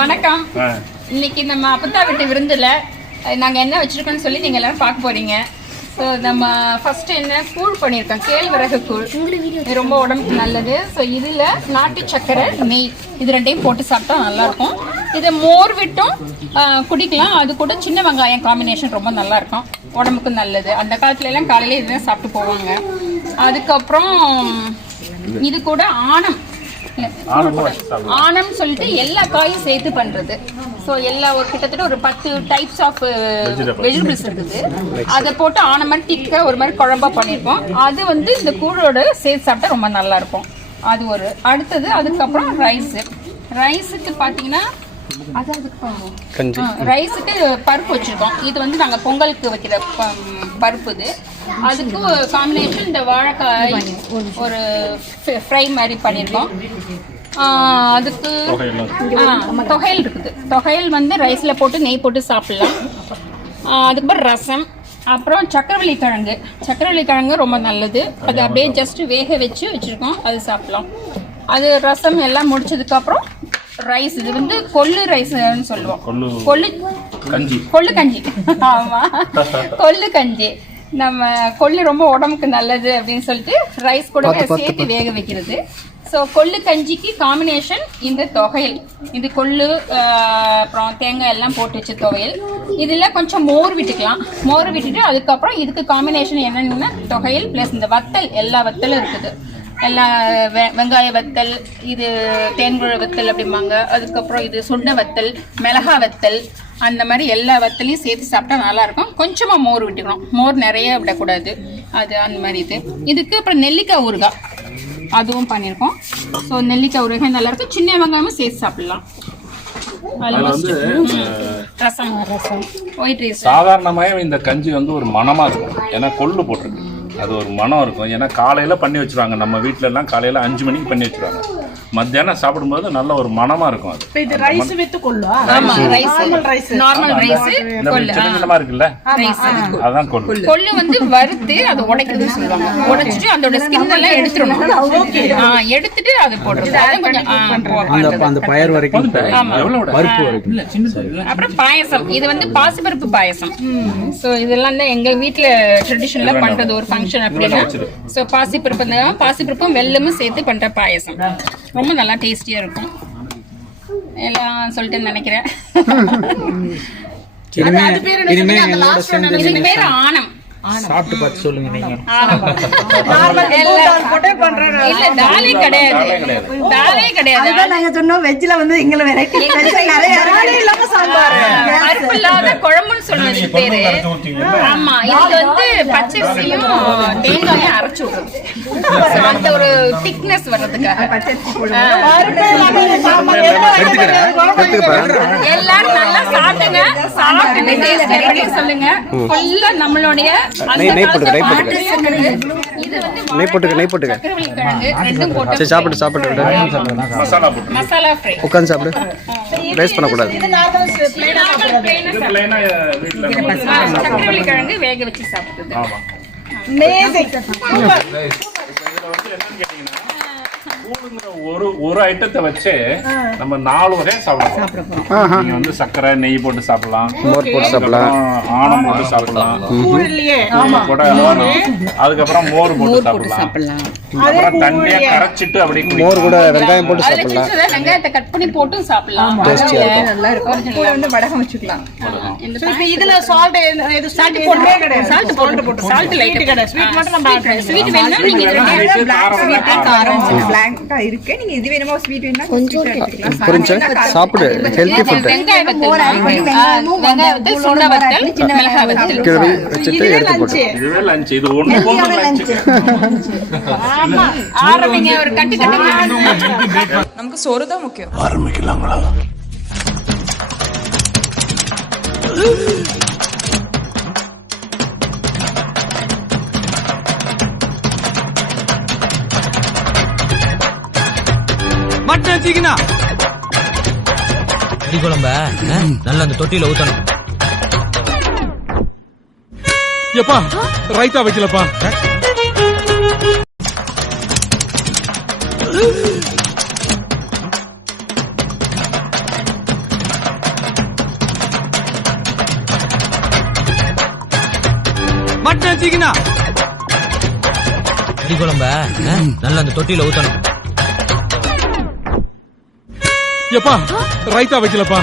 வணக்கம். இன்னைக்கு நம்ம அப்பத்தா வீட்டு விருந்துல நாங்க என்ன வச்சிருக்கோம்னு சொல்லி நீங்க எல்லாரும் பார்க்க போறீங்க. ஸோ நம்ம ஃபர்ஸ்ட் என்ன கூழ் பண்ணியிருக்கோம், கேழ்வரகு கூழ். இது ரொம்ப உடம்புக்கு நல்லது. ஸோ இதில் நாட்டு சர்க்கரை, நெய் இது ரெண்டையும் போட்டு சாப்பிட்டா நல்லாயிருக்கும். இதை மோர் விட்டும் குடிக்கலாம். அது கூட சின்ன வெங்காயம் காம்பினேஷன் ரொம்ப நல்லாயிருக்கும், உடம்புக்கு நல்லது. அந்த காலத்துலலாம் காலையில் இதுதான் சாப்பிட்டு போவாங்க. அதுக்கப்புறம் இது கூட ஆனம் சொல்லிட்டு எல்லா காயும் சேர்த்து பண்றது. ஸோ எல்லா கிட்டத்தட்ட ஒரு 10 டைப்ஸ் ஆஃப் வெஜிடபிள்ஸ் இருக்குது. அதை போட்டு ஆனம் மாதிரி திக்க ஒரு மாதிரி குழம்பா பண்ணியிருப்போம். அது வந்து இந்த கூழோட சேர்த்து சாப்பிட்டா ரொம்ப நல்லா இருக்கும். அது ஒரு அடுத்தது. அதுக்கப்புறம் ரைஸுக்கு பார்த்தீங்கன்னா ரைஸுக்கு பருப்பு வச்சிருக்கோம். இது வந்து நாங்கள் பொங்கலுக்கு வைக்கிற பருப்பு. இது அதுக்கு காம்பினேஷன் இந்த வாழைக்காய் ஒரு ஃப்ரை மாதிரி பண்ணியிருக்கோம். அதுக்கு தொகையல் இருக்குது. தொகையல் வந்து ரைஸில் போட்டு நெய் போட்டு சாப்பிடலாம். அதுக்கப்புறம் ரசம், அப்புறம் சக்கரவள்ளி கிழங்கு ரொம்ப நல்லது. அது அப்படியே ஜஸ்ட் வேக வச்சுருக்கோம், அது சாப்பிடலாம். அது ரசம் எல்லாம் முடிச்சதுக்கப்புறம் ரைஸ். இது வந்து கொள்ளு ரைஸ்ன்னு சொல்லுவோம். கொள்ளு கஞ்சி. ஆமா, கொள்ளு கஞ்சி. நம்ம கொள்ளு ரொம்ப உடம்புக்கு நல்லது அப்படின்னு சொல்லிட்டு ரைஸ் கூட சேர்த்து வேக வைக்கிறது. ஸோ கொள்ளு கஞ்சிக்கு காம்பினேஷன் இந்த தொகையல். இது கொள்ளு அப்புறம் தேங்காய் எல்லாம் போட்டு வச்ச துவையல். இதில் கொஞ்சம் மோர் விட்டுக்கலாம். மோர் விட்டுட்டு அதுக்கப்புறம் இதுக்கு காம்பினேஷன் என்னென்னா தொகையல் ப்ளஸ் இந்த வத்தல். எல்லா வத்தலும் இருக்குது. எல்லா வெங்காய வத்தல், இது தேன்குழ வத்தல் அப்படிம்பாங்க. அதுக்கப்புறம் இது சுண்ட வத்தல், மிளகா வத்தல், அந்த மாதிரி எல்லா வத்தலையும் சேர்த்து சாப்பிட்டா நல்லாயிருக்கும். கொஞ்சமாக மோர் விட்டுக்கணும், மோர் நிறைய விடக்கூடாது. அது அந்த மாதிரி இதுக்கு அப்புறம் நெல்லிக்காய் ஊறுகாய் அதுவும் பண்ணியிருக்கோம். ஸோ நெல்லிக்காய் ஊறுகாய் நல்லாயிருக்கும். சின்ன வெங்காயமும் சேர்த்து சாப்பிடலாம். சாதாரணமாக இந்த கஞ்சி வந்து ஒரு மனமா இருக்கும். ஏன்னா கொள்ளு போட்டிருக்கு, அது ஒரு மனம் இருக்கும். ஏன்னா காலையில பண்ணி வச்சிருவாங்க. நம்ம வீட்டுல எல்லாம் காலையில 5 மணிக்கு பண்ணி வச்சிருவாங்க. மத்தியானம் சாப்பிடும்போது நல்ல ஒரு மனமா இருக்கும். அது இது ரைஸ் வித் கொள்ளு. ஆமா, நார்மல் ரைஸ் கொள்ளு சின்னமா இருக்குல்ல, அதான் கொள்ளு. கொள்ளு வந்து வறுத்து அதை உடைக்கிறதுன்னு சொல்லுவாங்க. உடைச்சிட்டு அதோட ஸ்கின் எல்லாம் எடுத்துறணும். எடுத்துட்டு அதை போடுறது. அது கொஞ்சம் அந்த பயர் வரைக்கும் பருப்பு வரைக்கும். அப்புறம் பாயசம். இது வந்து பாசிப்பருப்பு பாயசம். சோ இதெல்லாம் தான் எங்க வீட்ல ட்ரெடிஷனலா பண்றது ஒரு ஃபங்க்ஷன் அப்படின்னா. சோ பாசிப்பருப்பும் வெல்லமும் சேர்த்து பண்ற பாயசம் ரொம்ப நல்லா டேஸ்டியா இருக்கும். எல்லாம் சொல்லிட்டு நினைக்கிறேன். இதுக்கு பேர் ஆனம். சாப்பிட்டு பார்த்து சொல்லுங்க நீங்க. இல்ல தாலே கிடையாது. நாங்க சொன்னோம் வெஜ்ல வந்து எங்கள வெரைட்டி இல்லாம சாம்பார், பருப்பு இல்லாத குழம்புன்னு சொல்றது பேரு. ஆமா, இது வந்து பச்சரிசியும் தேங்காயும் அரைச்சு விடுறது. அந்த ஒரு திக்னஸ் வர்றதுக்காக எல்லாரும் நல்லா சாப்பிடுங்க. சாப்பிட்டு டேஸ்ட் எப்படி சொல்லுங்க. ஃபுல்லா நம்மளுடைய நெய் போட்டுக்க. சாப்பிட்டு மசாலா ஃப்ரை உட்காந்து சாப்பிடு. வேஸ்ட் பண்ணக்கூடாது. சக்கரவள்ளி கிழங்கு வேக வச்சு சாப்பிடுறது. ஒரு ஐட்டத்தை வச்சு நம்ம 4 வகை சாப்பிடலாம். நீங்க வந்து சக்கரை நெய் போட்டு சாப்பிடலாம், மோர் போட்டு சாப்பிடலாம், ஆனம் போட்டு சாப்பிடலாம், அதுக்கப்புறம் மோர் போட்டு சாப்பிடலாம். அப்புறம் தண்ணியை கரைச்சிட்டு அப்படி மோர் கூட வெங்காயம் போட்டு சாப்பிடலாம். வெங்காயத்தை கட் பண்ணி போட்டு சாப்பிடலாம். நல்லா இருக்கும். கூட வந்து வடகம் வச்சுக்கலாம். இதுல சால்ட் லைட் கிடையாது. ஸ்வீட் மட்டும் நம்ம ஸ்வீட் வேணும்னா நீங்க பிளாங்கா இருக்கு. நீங்க இது வேணுமா ஸ்வீட் வேணும்னா கொஞ்சம் சாப்பிடு. Healthy food. வெங்காயத்தை சுண்ட வத்தல், மிளகாய் வத்தல் வச்சிட்டு எடுத்து போடு. இதுவே லஞ்ச். இது ஒண்ணு போதும் லஞ்ச். ஆமா, ஆரம்பிங்க. ஒரு கட்டி நமக்கு சோறு தான் முக்கியம். ஆரம்பிக்கலாங்களா? குழம்ப நல்லா அந்த தொட்டியில ஊத்தணும். எப்பா ரைத்தா வைக்கலப்பா. பட்டன் சீக்கினா கறி குழம்ப நல்லா அந்த தொட்டியில ஊத்தணும். எப்பா ரைத்தா வைக்கலப்பா.